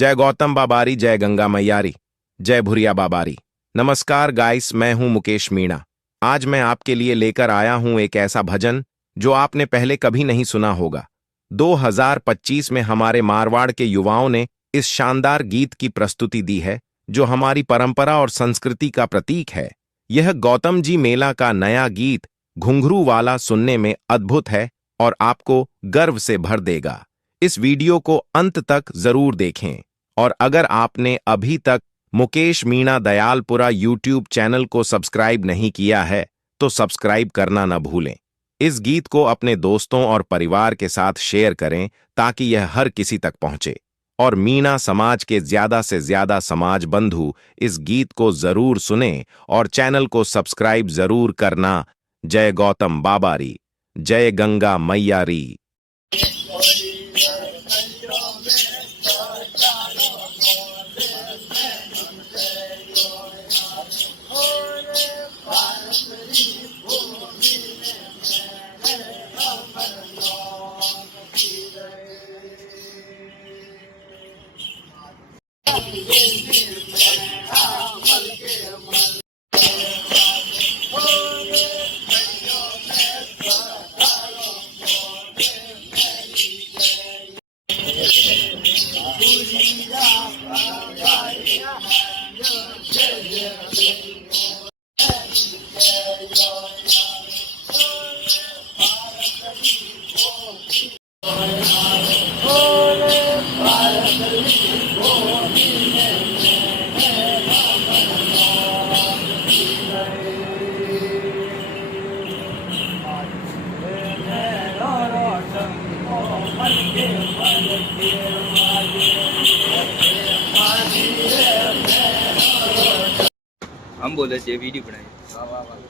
जय गौतम बाबारी, जय गंगा मैयारी, जय भुरिया बाबारी। नमस्कार गाइस, मैं हूं मुकेश मीणा। आज मैं आपके लिए लेकर आया हूं एक ऐसा भजन जो आपने पहले कभी नहीं सुना होगा। 2025 में हमारे मारवाड़ के युवाओं ने इस शानदार गीत की प्रस्तुति दी है जो हमारी परंपरा और संस्कृति का प्रतीक है। यह गौतम जी मेला का नया गीत घुंघरू वाला सुनने में अद्भुत है और आपको गर्व से भर देगा। इस वीडियो को अंत तक जरूर देखें और अगर आपने अभी तक मुकेश मीणा दयालपुरा यूट्यूब चैनल को सब्सक्राइब नहीं किया है तो सब्सक्राइब करना न भूलें। इस गीत को अपने दोस्तों और परिवार के साथ शेयर करें ताकि यह हर किसी तक पहुंचे और मीणा समाज के ज्यादा से ज्यादा समाज बंधु इस गीत को जरूर सुनें और चैनल को सब्सक्राइब जरूर करना। जय गौतम बाबारी, जय गंगा मैयारी। हम बोले वीडियो बनाए।